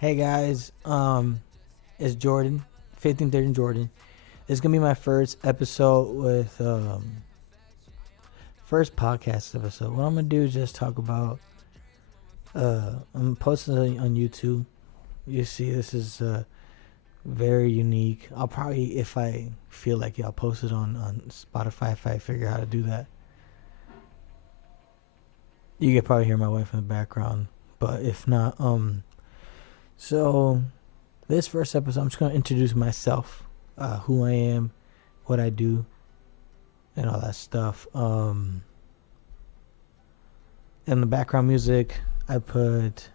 Hey guys, it's Jordan, 1513 Jordan. This is gonna be my first episode with first podcast episode. What I'm gonna do is just talk about. I'm posting it on YouTube. You see, this is very unique. I'll probably, if I feel like it, I'll post it on Spotify if I figure out how to do that. You can probably hear my wife in the background, but if not, so this first episode, I'm just gonna introduce myself, who I am, what I do, and all that stuff. In the background music, I put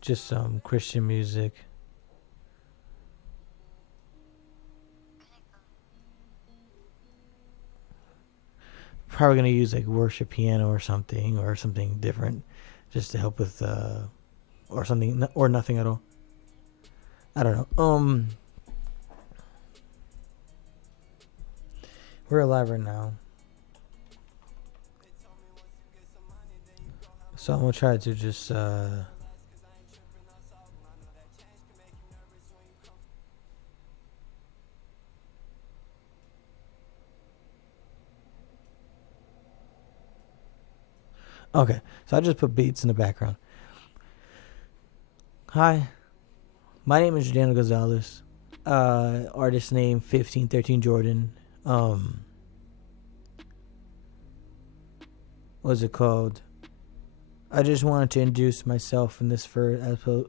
just some Christian music. Probably gonna use like worship piano or something different, just to help with or something or nothing at all. I don't know. We're alive right now, so I'm gonna try to just okay. So I just put beats in the background. Hi, my name is Daniel Gonzalez. Artist name 1513 Jordan. What's it called? I just wanted to introduce myself in this first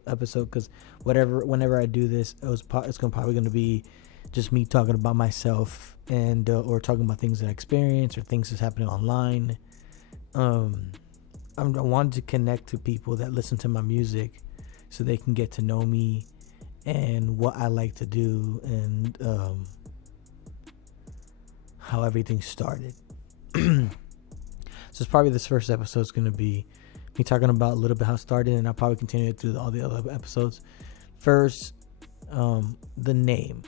episode because whenever I do this, it's probably gonna be just me talking about myself and or talking about things that I experience or things that's happening online. Um, I wanted to connect to people that listen to my music, so they can get to know me and what I like to do and how everything started. So it's probably this first episode is gonna be me talking about a little bit how it started, and I'll probably continue it through all the other episodes. First, the name.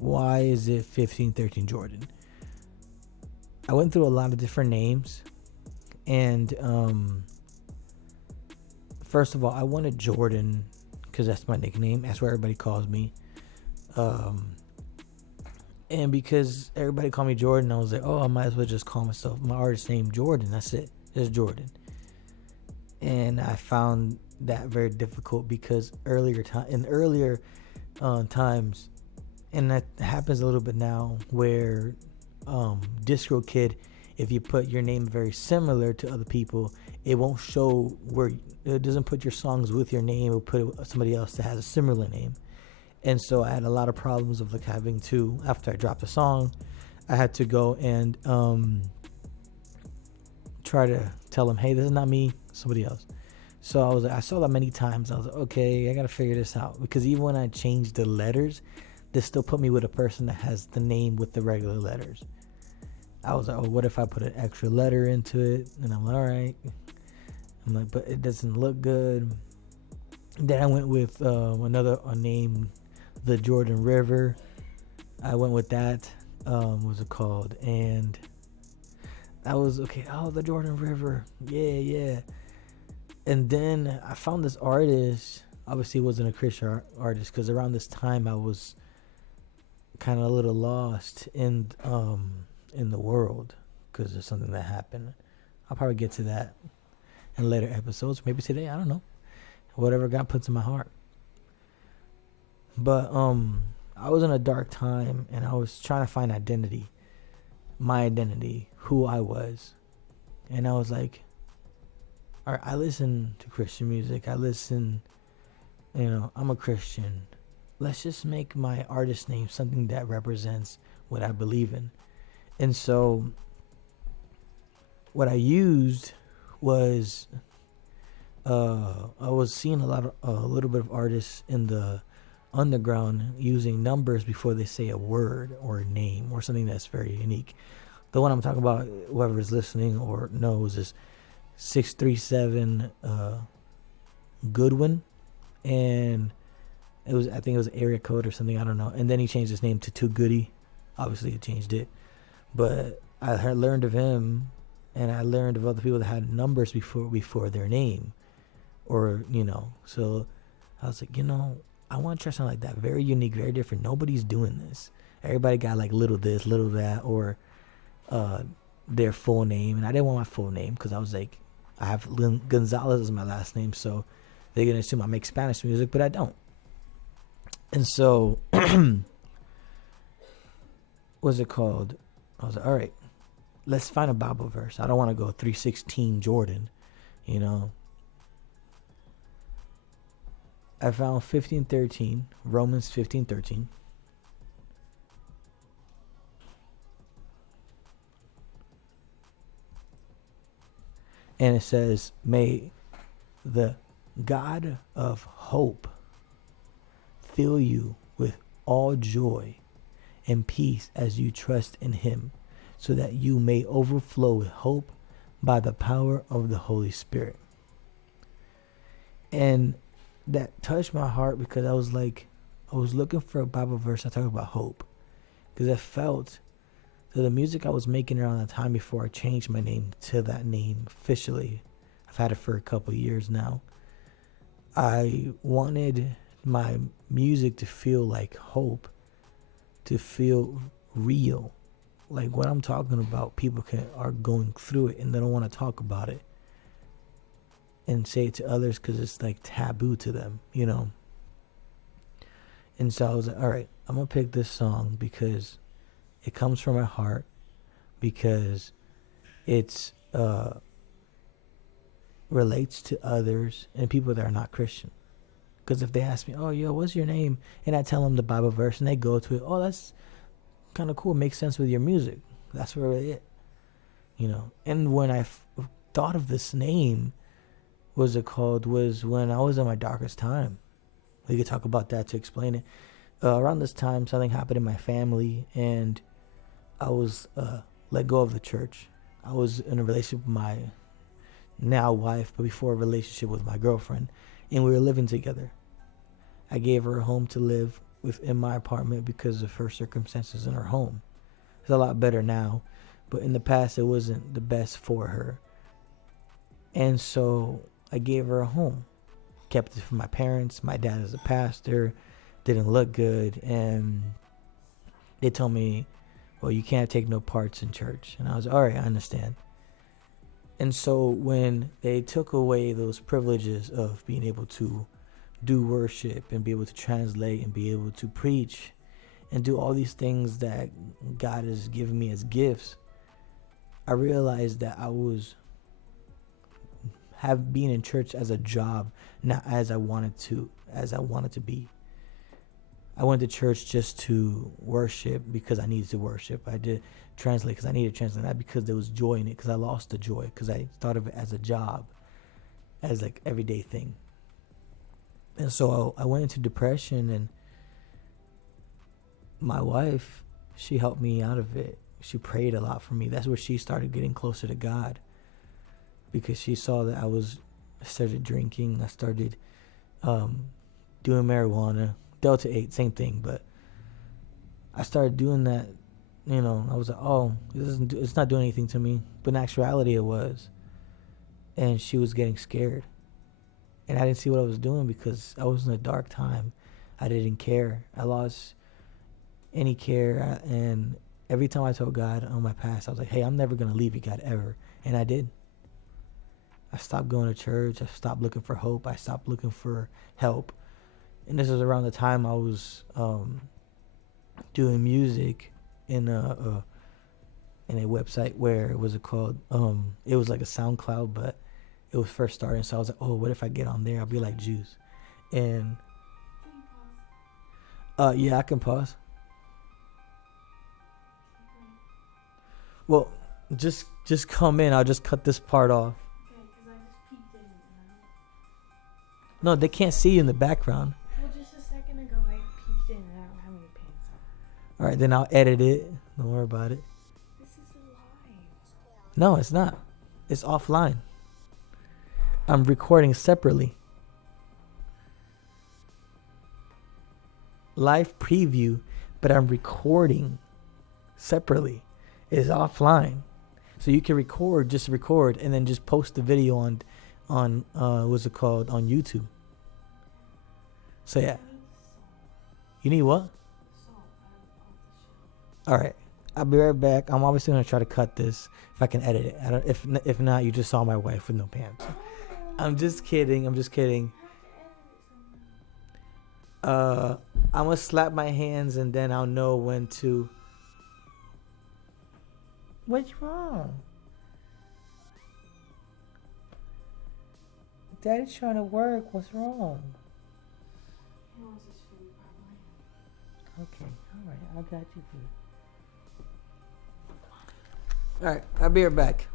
Why is it 1513 Jordan? I went through a lot of different names, and first of all, I wanted Jordan because that's my nickname. That's what everybody calls me. And because everybody called me Jordan, I was like, oh, I might as well just call myself my artist name Jordan. That's it. Just Jordan. And I found that very difficult because earlier times, and that happens a little bit now, where Disco Kid, if you put your name very similar to other people, it won't show where it doesn't put your songs with your name. It'll put somebody else that has a similar name. And so I had a lot of problems of like having to, after I dropped a song, I had to go and try to tell them, hey, this is not me, somebody else. So I saw that many times. I was like, okay, I gotta figure this out, because even when I changed the letters, they still put me with a person that has the name with the regular letters. I was like, oh, what if I put an extra letter into it? And I'm like, all right. I'm like, but it doesn't look good. Then I went with a name, the Jordan River. I went with that. What's it called? And I was okay. Oh, the Jordan River. Yeah. And then I found this artist. Obviously, it wasn't a Christian artist, because around this time I was kind of a little lost in the world because of something that happened. I'll probably get to that in later episodes. Maybe today. I don't know. Whatever God puts in my heart. But I was in a dark time, and I was trying to find identity, my identity, who I was. And I was like, all right, I listen to Christian music. I'm a Christian. Let's just make my artist name something that represents what I believe in. And so what I used was I was seeing a little bit of artists in the underground using numbers before they say a word or a name or something that's very unique. The one I'm talking about, whoever is listening or knows, is 637 Goodwin, and I think it was area code or something, I don't know. And then he changed his name to Too Goody. Obviously, he changed it, but I had learned of him, and I learned of other people that had numbers before their name. or So I was like, I want to try something like that, very unique, very different. Nobody's doing this. Everybody got like little this, little that, or their full name, and I didn't want my full name because I was like, I have Gonzalez as my last name, so they're gonna assume I make Spanish music, but I don't. And so, what's it called? I was like, all right, let's find a Bible verse. I don't want to go 316 Jordan, I found 1513, Romans 15:13. And it says, may the God of hope fill you with all joy and peace as you trust in him, so that you may overflow with hope by the power of the Holy Spirit. And that touched my heart because I was looking for a Bible verse that talked about hope. Because I felt that the music I was making around the time before I changed my name to that name officially, I've had it for a couple years now, I wanted my music to feel like hope, to feel real. Like what I'm talking about, people are going through it and they don't want to talk about it and say it to others because it's like taboo to them, And so I was like, all right, I'm going to pick this song because it comes from my heart, because it's relates to others and people that are not Christian. Because if they ask me, oh, yo, what's your name? And I tell them the Bible verse and they go to it, oh, that's kind of cool. It makes sense with your music. That's really it. And when I thought of this name, was when I was in my darkest time. We could talk about that to explain it. Around this time, something happened in my family, and I was let go of the church. I was in a relationship with my now wife, but before a relationship with my girlfriend, and we were living together. I gave her a home to live within my apartment because of her circumstances in her home. It's a lot better now, but in the past, it wasn't the best for her. And so I gave her a home, kept it from my parents. My dad is a pastor, didn't look good, and they told me, well, you can't take no parts in church. And I was, all right, I understand. And so when they took away those privileges of being able to do worship and be able to translate and be able to preach and do all these things that God has given me as gifts, I realized that I was being in church as a job, not as I wanted to be. I went to church just to worship because I needed to worship. I did translate because I needed to translate, not because there was joy in it, because I lost the joy, because I thought of it as a job, as like everyday thing. And so I went into depression, and my wife, she helped me out of it. She prayed a lot for me. That's where she started getting closer to God, because she saw that I started drinking. I started doing marijuana, Delta 8, same thing. But I started doing that, I was like, oh, it's not doing anything to me. But in actuality, it was. And she was getting scared. And I didn't see what I was doing because I was in a dark time. I didn't care. I lost any care. And every time I told God on my past, I was like, hey, I'm never going to leave you, God, ever. And I did. I stopped going to church. I stopped looking for hope. I stopped looking for help. And this was around the time I was doing music in a website where it was called, it was like a SoundCloud, but it was first starting. So I was like, oh, what if I get on there? I'll be like Juice. And yeah, I can pause. Well, just come in. I'll just cut this part off. No, they can't see you in the background. Well, just a second ago, I peeked in and I don't have any pants on. All right, then I'll edit it. Don't worry about it. This is a lie. No, it's not. It's offline. I'm recording separately. Live preview, but I'm recording separately. It's offline. So you can just record, and then just post the video on on what's it called, on YouTube. So yeah, you need what? All right, I'll be right back. I'm obviously gonna try to cut this if I can edit it. I don't, if not, you just saw my wife with no pants. I'm just kidding. I'm just kidding. I'm gonna slap my hands and then I'll know when to. What's wrong? Daddy's trying to work. What's wrong? Okay, all right, I got you, food. All right, I'll be right back.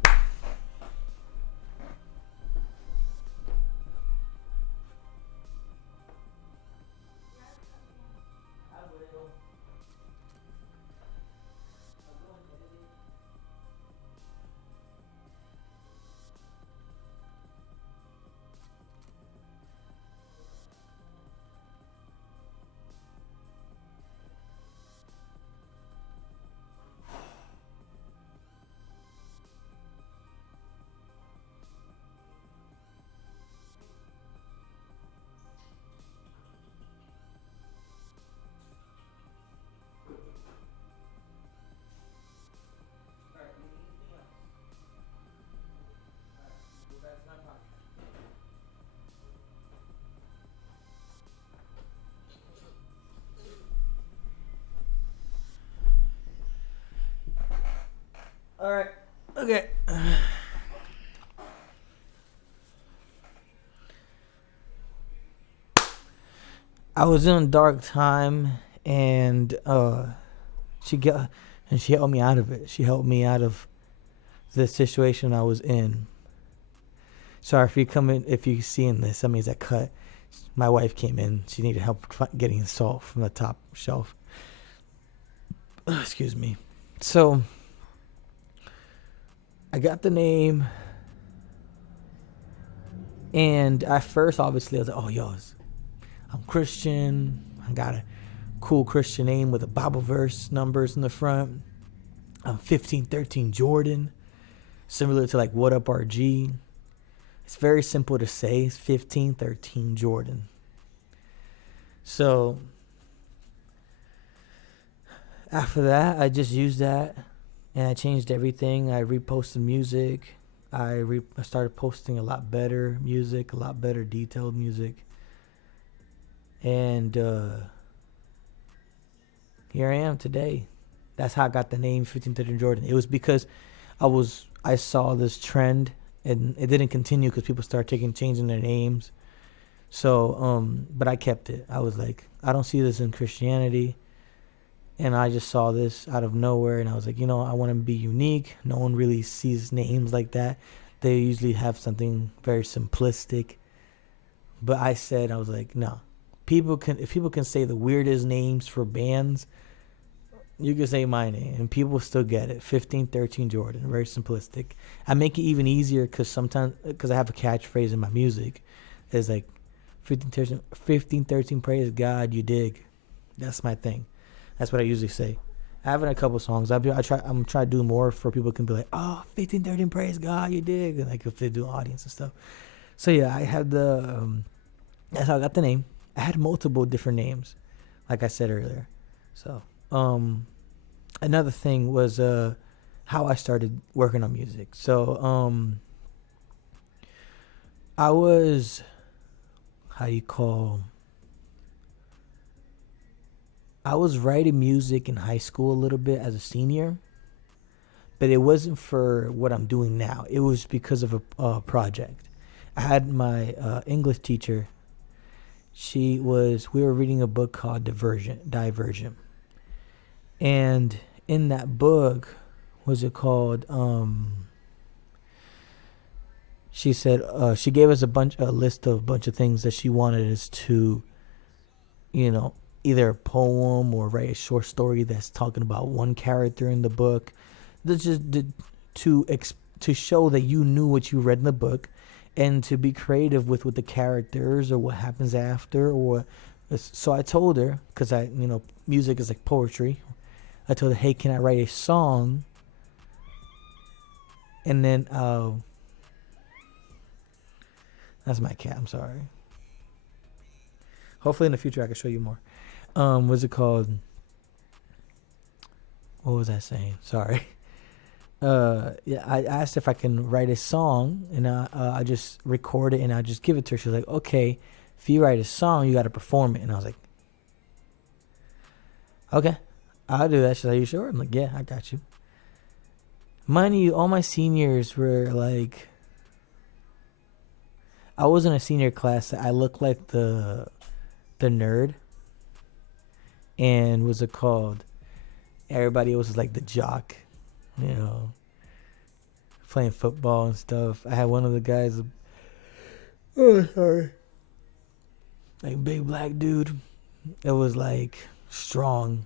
All right. Okay. I was in a dark time, and she helped me out of it. She helped me out of the situation I was in. Sorry if you seeing this. That means I cut. My wife came in. She needed help getting salt from the top shelf. Excuse me. So I got the name, and at first, obviously, I was like, "Oh, yo, I'm Christian. I got a cool Christian name with a Bible verse numbers in the front. I'm 1513 Jordan, similar to like What Up RG. It's very simple to say. It's 1513 Jordan. So after that, I just used that, and I changed everything. I reposted music. I started posting a lot better music, a lot better detailed music. And here I am today. That's how I got the name 1513 Jordan. It was because I saw this trend, and it didn't continue because people started changing their names. So, but I kept it. I was like, I don't see this in Christianity. And I just saw this out of nowhere, and I was like, I want to be unique. No one really sees names like that. They usually have something very simplistic. But I was like, no. If people can say the weirdest names for bands, you can say my name, and people still get it. 1513 Jordan, very simplistic. I make it even easier because I have a catchphrase in my music. It's like 1513 praise God, you dig. That's my thing. That's what I usually say. I have it in a couple songs. I'm trying to do more for people can be like, oh, 1513 praise God, you dig. And like if they do audience and stuff. So yeah, I had that's how I got the name. I had multiple different names, like I said earlier. So, another thing was how I started working on music. So, I was, I was writing music in high school a little bit as a senior, but it wasn't for what I'm doing now. It was because of a project. I had my English teacher. We were reading a book called Divergent. And in that book, what's it called? She said, she gave us a list of a bunch of things that she wanted us to, either a poem or write a short story that's talking about one character in the book. That's just to show that you knew what you read in the book, and to be creative with the characters or what happens after. So I told her, because music is like poetry. I told her, hey, can I write a song? And then That's my cat. I'm sorry. Hopefully in the future I can show you more. What's it called? What was I saying? Sorry. Yeah, I asked if I can write a song, and I just record it and I just give it to her. She's like, okay, if you write a song, you got to perform it. And I was like, okay, I'll do that. She's like, you sure? I'm like, yeah, I got you. Mind you, all my seniors were like, I was in a senior class. I looked like the nerd, and what's it called? Everybody else was like the jock, you know, playing football and stuff. I had one of the guys, oh sorry, like big black dude. It was like strong,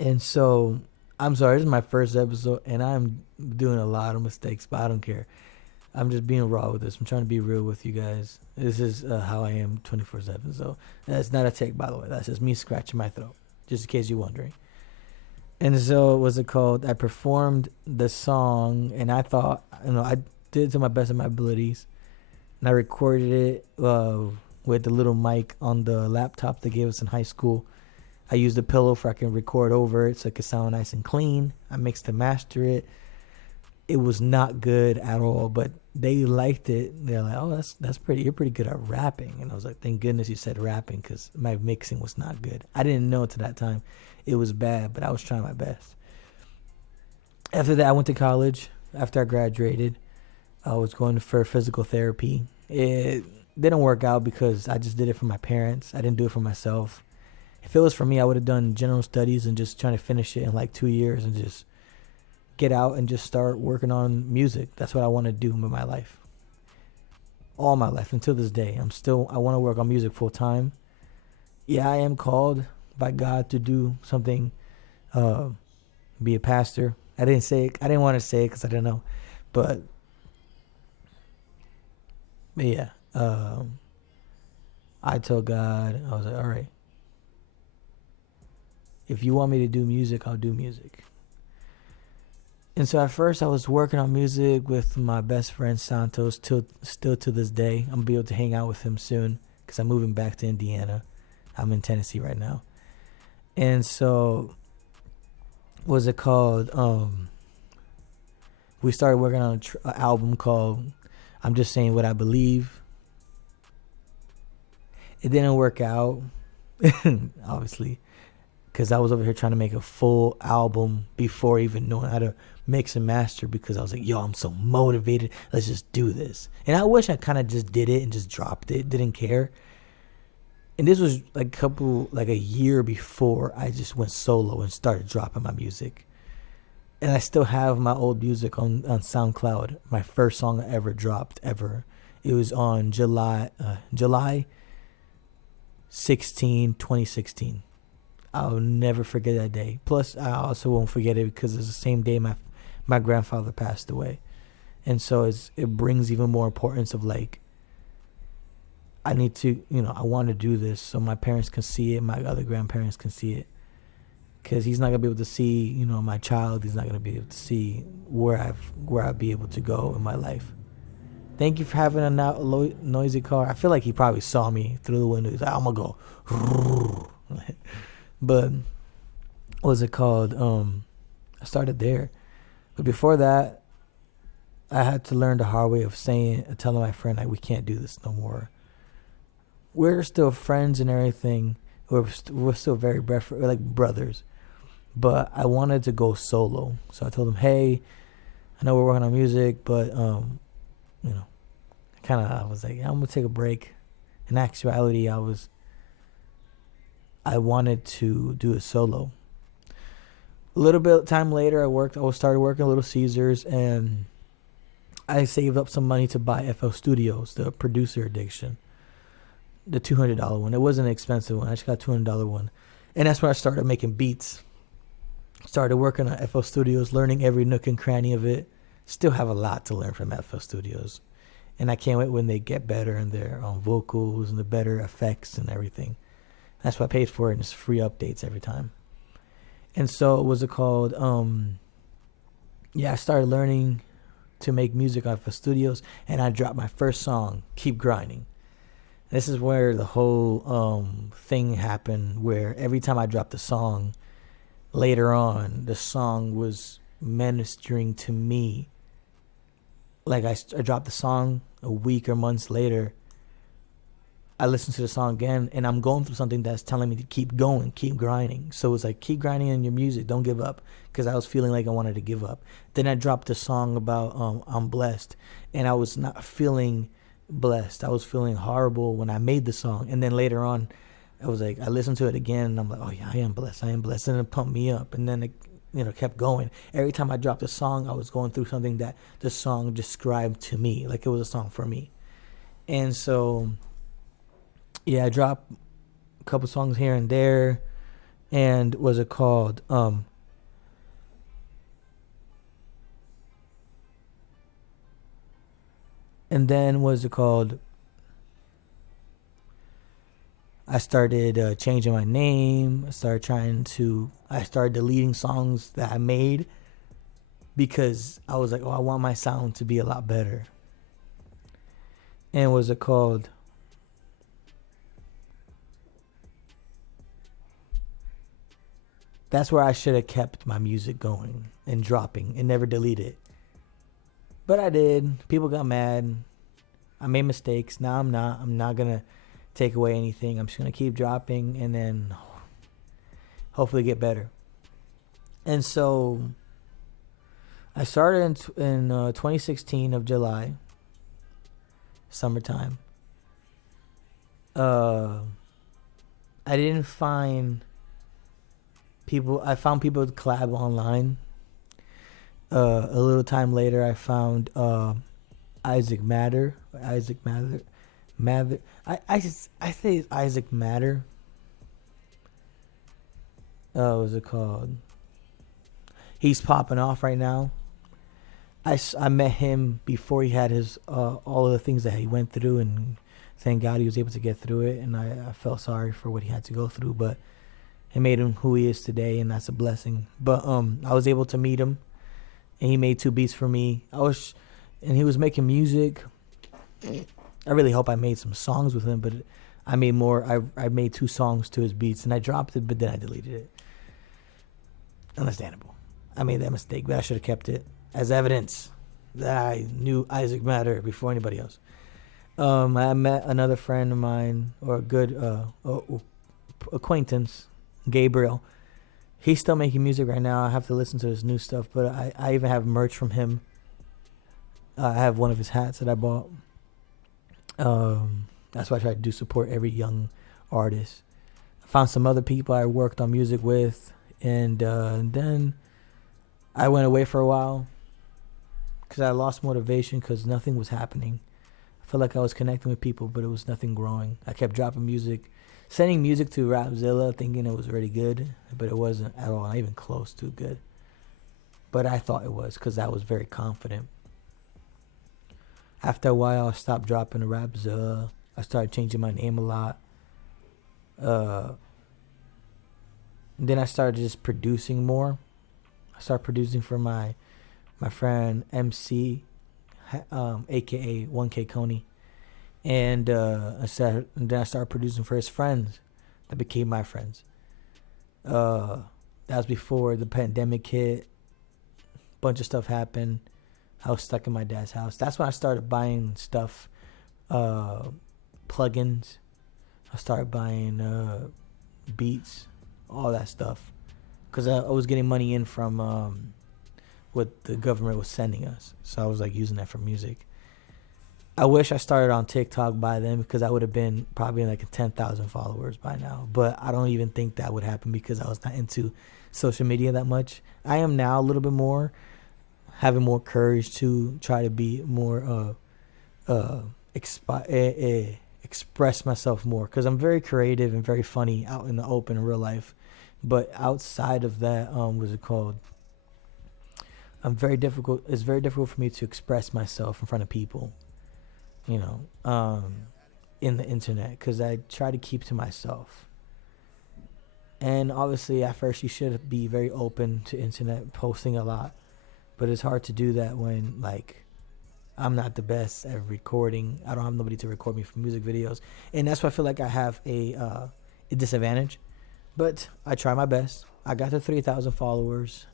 and so I'm sorry. This is my first episode, and I'm doing a lot of mistakes, but I don't care. I'm just being raw with this. I'm trying to be real with you guys. This is how I am 24/7. So that's not a take, by the way. That's just me scratching my throat, just in case you're wondering. And so, what's it called? I performed the song, and I thought, I did it to my best of my abilities, and I recorded it with the little mic on the laptop they gave us in high school. I used a pillow for I can record over it so it could sound nice and clean. I mixed and mastered it. It was not good at all, but they liked it. They're like, "Oh, that's pretty. You're pretty good at rapping." And I was like, "Thank goodness you said rapping, because my mixing was not good. I didn't know to that time it was bad, but I was trying my best." After that, I went to college. After I graduated, I was going for physical therapy. It didn't work out because I just did it for my parents. I didn't do it for myself. If it was for me, I would have done general studies and just trying to finish it in like 2 years and just get out and just start working on music. That's what I want to do with my life. All my life until this day. I want to work on music full time. Yeah, I am called by God to do something, be a pastor. I didn't want to say it because I didn't know. But yeah, I told God, I was like, all right, if you want me to do music, I'll do music. And so at first I was working on music with my best friend Santos, still to this day. I'm going to be able to hang out with him soon because I'm moving back to Indiana. I'm in Tennessee right now. And so, what's it called? We started working on an album called I'm Just Saying What I Believe. It didn't work out, obviously, because I was over here trying to make a full album before even knowing how to mix and master, because I was like, yo, I'm so motivated. Let's just do this. And I wish I kind of just did it and just dropped it. Didn't care. And this was like a year before I just went solo and started dropping my music. And I still have my old music on SoundCloud. My first song I ever dropped, ever. It was on July 16, 2016. I'll never forget that day. Plus, I also won't forget it because it's the same day my grandfather passed away. And so it brings even more importance of like, I need to, I want to do this so my parents can see it, my other grandparents can see it. Because he's not going to be able to see, my child. He's not going to be able to see where I'll be able to go in my life. Thank you for having a noisy car. I feel like he probably saw me through the window. He's like, I'm going to go. But what's it called? I started there. But before that, I had to learn the hard way of telling my friend, like, we can't do this no more. We're still friends and everything. We're still very like brothers. But I wanted to go solo. So I told him, hey, I know we're working on music, but, I was like, I'm going to take a break. In actuality, I wanted to do a solo. A little bit of time later, I started working at Little Caesars, and I saved up some money to buy FL Studios, the producer edition, the $200 one. It wasn't an expensive one. I just got a $200 one. And that's when I started making beats. Started working on FL Studios, learning every nook and cranny of it. Still have a lot to learn from FL Studios. And I can't wait when they get better in their vocals and the better effects and everything. That's what I paid for it, and it's free updates every time. And so, what's it called? I started learning to make music off of studios, and I dropped my first song, Keep Grinding. This is where the whole thing happened, where every time I dropped a song, later on, the song was ministering to me. Like I dropped the song a week or months later, I listened to the song again, and I'm going through something that's telling me to keep going, keep grinding. So it's like, keep grinding in your music, don't give up, because I was feeling like I wanted to give up. Then I dropped a song about I'm blessed, and I was not feeling blessed. I was feeling horrible when I made the song. And then later on, I was like, I listened to it again, and I'm like, oh yeah, I am blessed, and it pumped me up. And then it, kept going. Every time I dropped a song, I was going through something that the song described to me, like it was a song for me. And so, yeah, I dropped a couple songs here and there. And was it called? And then was it called? I started changing my name. I started deleting songs that I made because I was like, oh, I want my sound to be a lot better. And was it called? That's where I should have kept my music going and dropping and never delete it. But I did. People got mad. I made mistakes. Now I'm not. I'm not going to take away anything. I'm just going to keep dropping and then hopefully get better. And so I started in 2016 of July, summertime. I didn't find people. I found people to collab online. A little time later, I found Isaac Matter. I say it's Isaac Matter. What was it called? He's popping off right now. I met him before he had his all of the things that he went through, and thank God he was able to get through it. And I felt sorry for what he had to go through, but it made him who he is today, and that's a blessing. But I was able to meet him, and he made 2 beats for me. And he was making music. I really hope I made some songs with him, but I made more. I made 2 songs to his beats, and I dropped it, but then I deleted it. Understandable. I made that mistake, but I should have kept it as evidence that I knew Isaac Matter before anybody else. I met another friend of mine, or a good acquaintance, Gabriel. He's still making music right now. I have to listen to his new stuff, but I even have merch from him. I have one of his hats that I bought. That's why I try to support every young artist. I found some other people I worked on music with, and then I went away for a while because I lost motivation because nothing was happening. I felt like I was connecting with people, but it was nothing growing. I kept dropping music, sending music to Rapzilla, thinking it was really good, but it wasn't at all, not even close to good. But I thought it was because I was very confident. After a while, I stopped dropping to Rapzilla. I started changing my name a lot. Then I started just producing more. I started producing for my friend MC, aka 1K Coney, and then I started producing for his friends that became my friends. That was before the pandemic hit. Bunch of stuff happened. I was stuck in my dad's house. That's when I started buying stuff, plugins. I started buying beats, all that stuff, because I was getting money in from what the government was sending us. So I was like using that for music. I wish I started on TikTok by then, because I would have been probably like 10,000 followers by now. But I don't even think that would happen because I was not into social media that much. I am now a little bit more, having more courage to try to be more express myself more, because I'm very creative and very funny out in the open in real life. But outside of that, what's it called? It's very difficult for me to express myself in front of people, in the internet, because I try to keep to myself. And obviously at first you should be very open to internet posting a lot, but it's hard to do that when like I'm not the best at recording. I don't have nobody to record me for music videos, and that's why I feel like I have a disadvantage. But I try my best. I got to 3,000 followers.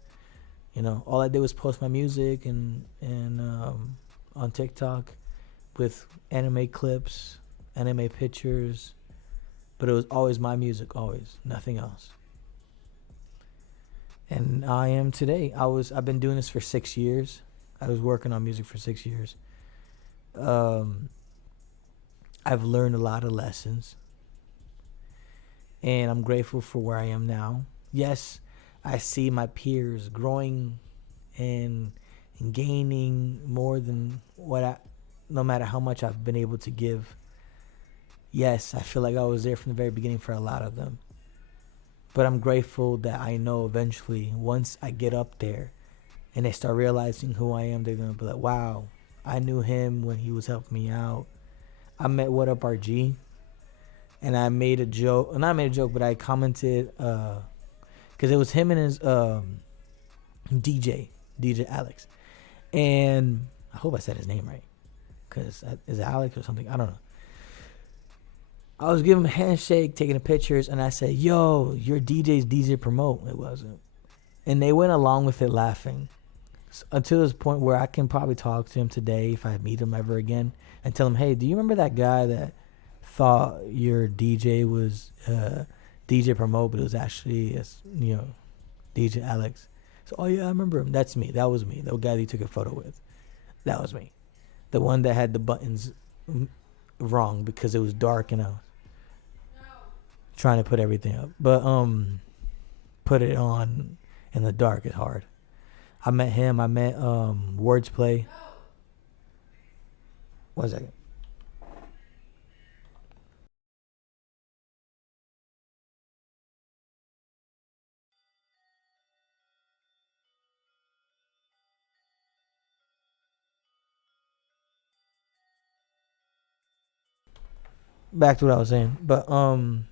You know, all I did was post my music and on TikTok with anime clips, anime pictures, but it was always my music, always, nothing else. And I am today. I've been doing this for 6 years. I was working on music for 6 years. I've learned a lot of lessons, and I'm grateful for where I am now. Yes, I see my peers growing and gaining more than no matter how much I've been able to give. Yes, I feel like I was there from the very beginning for a lot of them. But I'm grateful that I know eventually, once I get up there and they start realizing who I am, they're going to be like, wow, I knew him when he was helping me out. I met What Up RG, and I made a joke. Not made a joke, but I commented, because it was him and his DJ Alex. And I hope I said his name right, because is it Alex or something? I don't know. I was giving him a handshake, taking the pictures, and I said, yo, your DJ's DJ Promote. It wasn't. And they went along with it laughing. Until this point where I can probably talk to him today if I meet him ever again and tell him, hey, do you remember that guy that thought your DJ was DJ Promote, but it was actually, DJ Alex? So, oh, yeah, I remember him. That's me. That was me. The guy that you took a photo with. That was me. The one that had the buttons wrong because it was dark and I was trying to put everything up. But put it on in the dark is hard. I met him. I met Words Play. 1 second. Back to what I was saying. But okay.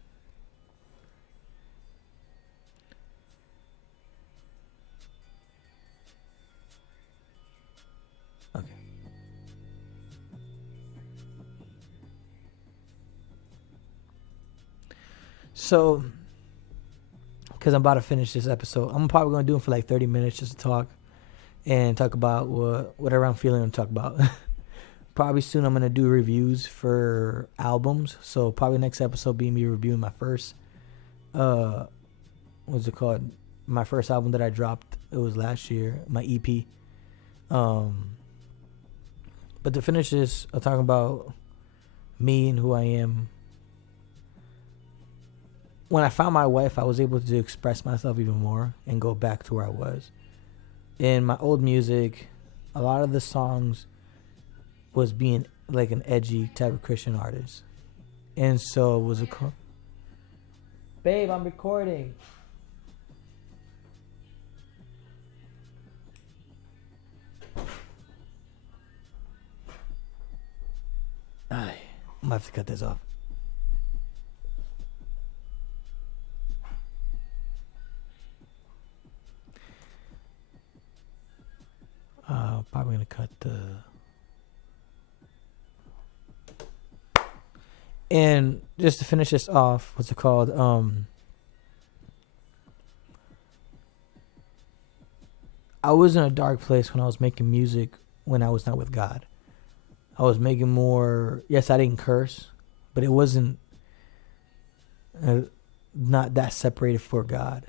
So, because I'm about to finish this episode, I'm probably going to do it for like 30 minutes just to talk and talk about whatever I'm feeling to talk about. Probably soon I'm going to do reviews for albums. So, probably next episode be me reviewing my first, what's it called? My first album that I dropped. It was last year, my EP. But to finish this, I'll talk about me and who I am. When I found my wife, I was able to express myself even more and go back to where I was. In my old music, a lot of the songs was being like an edgy type of Christian artist. And so it was Babe, I'm recording. I'm gonna have to cut this off. Probably gonna cut the. And just to finish this off, what's it called? I was in a dark place when I was making music when I was not with God. I was making more. Yes, I didn't curse, but it wasn't not that separated for God.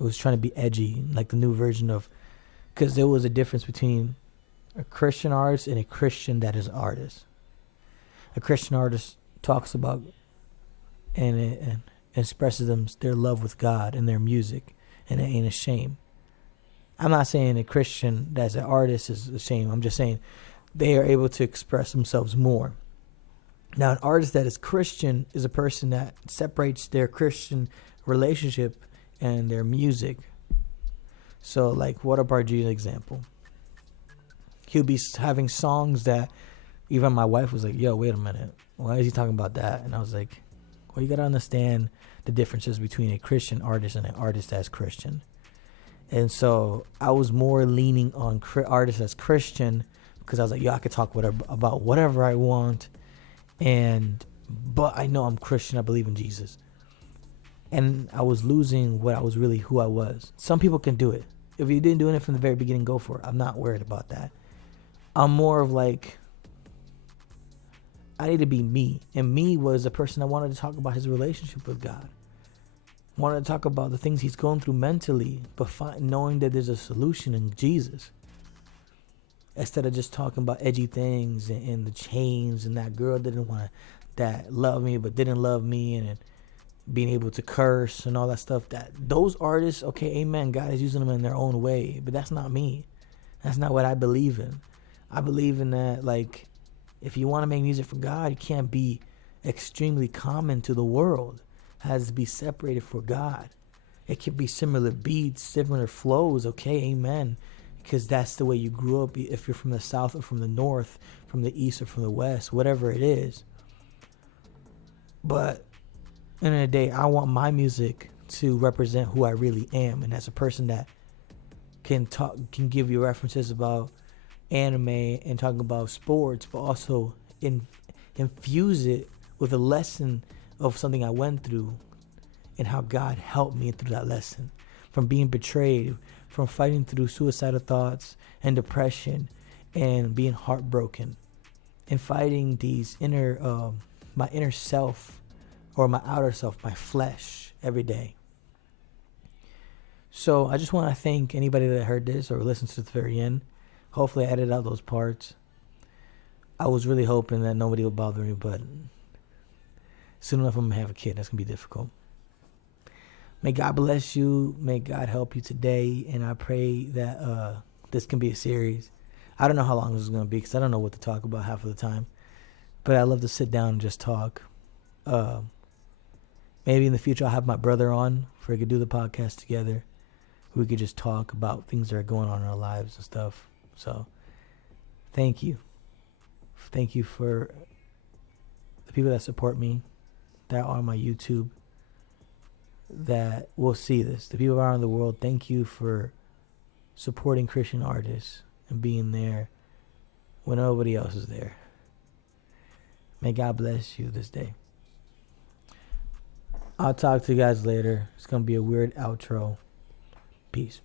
It was trying to be edgy, like the new version of, because there was a difference between a Christian artist and a Christian that is an artist. A Christian artist talks about and expresses their love with God in their music, and it ain't a shame. I'm not saying a Christian that's an artist is a shame. I'm just saying they are able to express themselves more. Now, an artist that is Christian is a person that separates their Christian relationship and their music. So, like, What Up RG, an example. He'll be having songs that even my wife was like, yo, wait a minute. Why is he talking about that? And I was like, well, you got to understand the differences between a Christian artist and an artist that's Christian. And so I was more leaning on artists as Christian because I was like, yo, I could talk whatever about whatever I want, but I know I'm Christian. I believe in Jesus, and I was losing what I was really who I was. Some people can do it. If you didn't do it from the very beginning, go for it. I'm not worried about that. I'm more of like, I need to be me, and me was a person that wanted to talk about his relationship with God. Wanted to talk about the things he's going through mentally, but knowing that there's a solution in Jesus. Instead of just talking about edgy things and the chains and that girl that loved me but didn't love me, and being able to curse and all that stuff. That those artists, okay, amen, God is using them in their own way, but that's not me. That's not what I believe in. I believe in that, like, if you want to make music for God, you can't be extremely common to the world. It has to be separated for God. It could be similar beats, similar flows, okay, amen. Because that's the way you grew up, if you're from the South or from the North, from the East or from the West, whatever it is. But end of the day, I want my music to represent who I really am, and as a person that can give you references about anime and talk about sports, but also infuse it with a lesson of something I went through and how God helped me through that lesson, from being betrayed, from fighting through suicidal thoughts and depression and being heartbroken, and fighting these my inner self or my outer self, my flesh, every day. So I just want to thank anybody that heard this or listened to the very end. Hopefully I edited out those parts. I was really hoping that nobody would bother me, but soon enough I'm going to have a kid. That's going to be difficult. May God bless you. May God help you today. And I pray that this can be a series. I don't know how long this is going to be because I don't know what to talk about half of the time. But I love to sit down and just talk. Maybe in the future I'll have my brother on for we could do the podcast together. We could just talk about things that are going on in our lives and stuff. So thank you. Thank you for the people that support me, that are on my YouTube, that will see this. The people around the world, thank you for supporting Christian artists and being there when nobody else is there. May God bless you this day. I'll talk to you guys later. It's going to be a weird outro. Peace.